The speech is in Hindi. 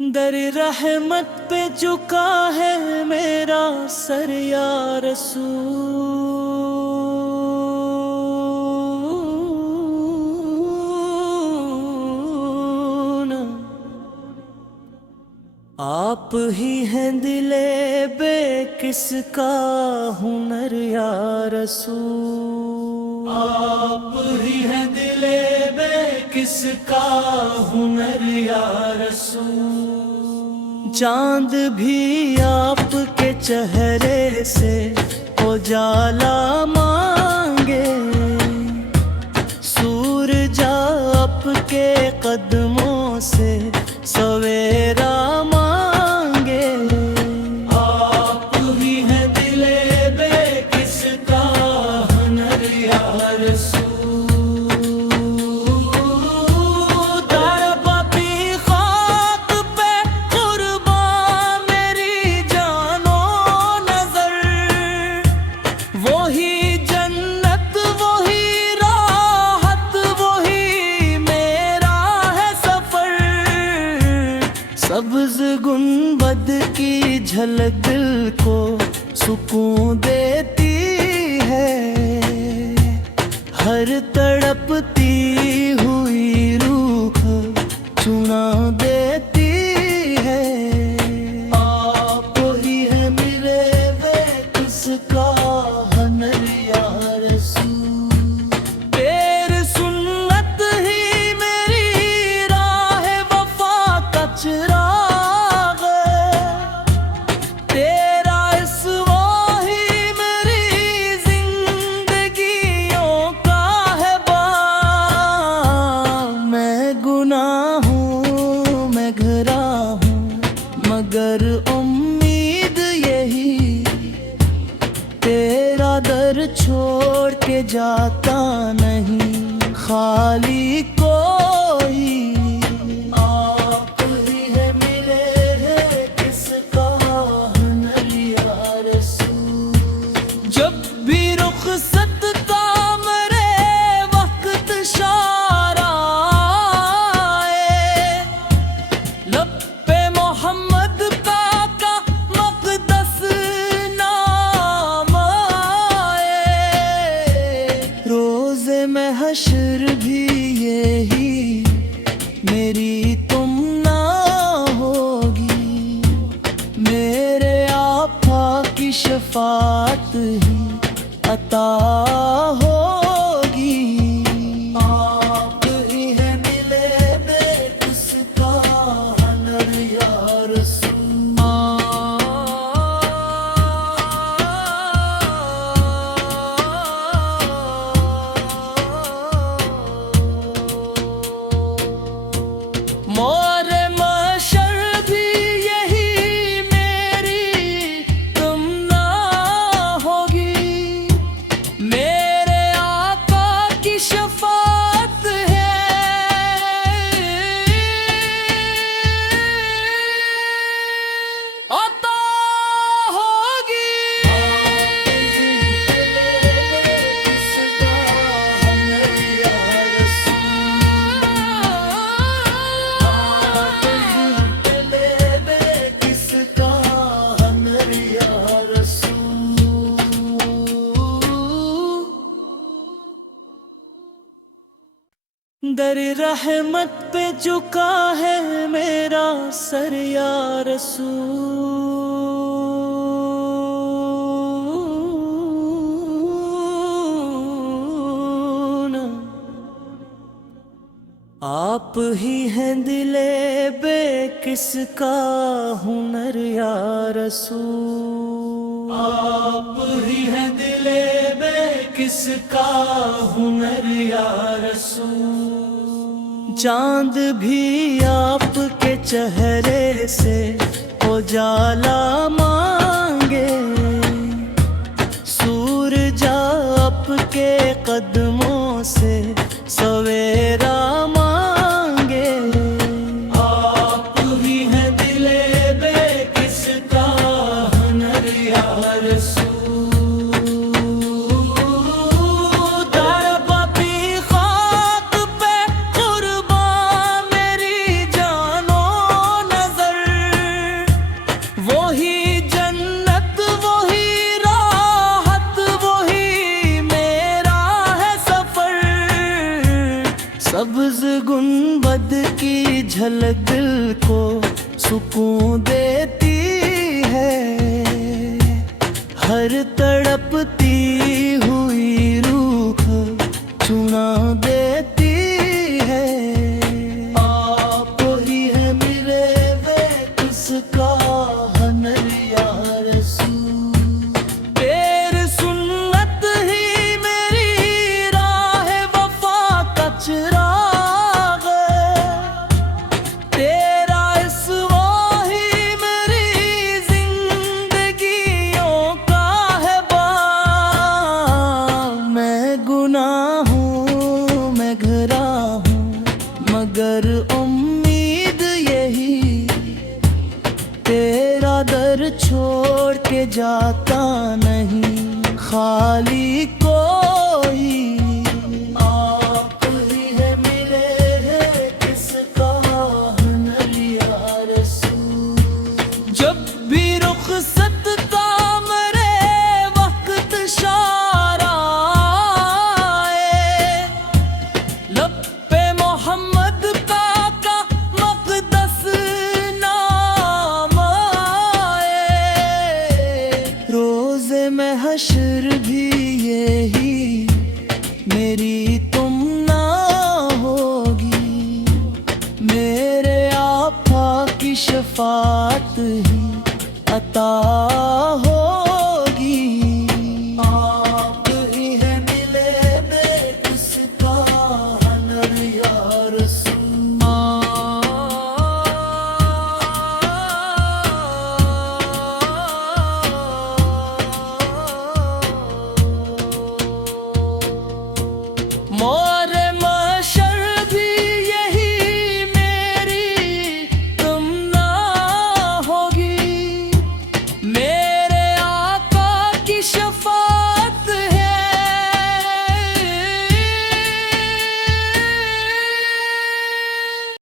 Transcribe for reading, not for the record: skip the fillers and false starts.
दर रहमत पे झुका है मेरा सर या रसूल। आप ही हैं दिले बेकिसका हुनर या रसूल। आप ही हैं दिले बेकिसका हुनर या रसूल। चांद भी आपके चेहरे से उजाला मांगे, सूरज आपके कदमों से सवेरा मांगे। आप ही हैं दिले बेकिसका हुनर या रसूल। सब्ज गुंबद की झलक दिल को सुकून देती है, हर तड़पती हुई रूह चुना देती है। आप ही है मेरे बेकिसका हुनर या रसूल। तेरी सुन्नत ही मेरी राह वफा का चिराग, मगर उम्मीद यही तेरा दर छोड़ के जाता नहीं खाली कोई। आप ही है मेरे किसका हुनर या रसूल। जब भी रुखसत का मेरे वक्त शारा आए, लब पे मोहम्मद में हश्र भी यही मेरी तुम ना होगी, मेरे आका की शफाअत ही अता होगी। आप ही है मिले बेकिसका हुनर या रसूल। मोरे महशर भी यही मेरी तुम ना होगी, मेरे आका की शफाअत है अता होगी। दर रहमत पे झुका है मेरा सर या रसूल। आप ही हैं दिले बेकिसका हुनर या रसूल। आप ही हैं दिले बेकिसका हुनर या रसूल। चांद भी आपके चेहरे से उजाला मांगे, सूरज आपके कदमों से सवेरा मांगे। आप ही हैं दिले बेकिसका हुनर या रसूल। खाक पे कुर्बान मेरी जानो नजर, को सुकून देती है, हर तड़पती हुई रूह चुना देती है। आप ही है मेरे वे किसका हनर या रसूल, तेरी सुन्नत ही मेरी राह वफा का चिराग, तेरा इस्वा ही मेरी जिंदगियों का है बाग। मैं गुनाह हूँ, मैं घरा हूँ, मगर उम्मीद यही, तेरा दर छोड़ के जाता नहीं खाली कोई। आप ही है मेरे है किसका हुनर या रसूल, जब भी रुखसत का मेरे वक्त शारा आए, लब पे मोहम्मद का मक़दस नाम आए। रोज़े में हश्र भी यही मेरी तुम ना होगी, मेरे आका की शफाअत ही अता हो।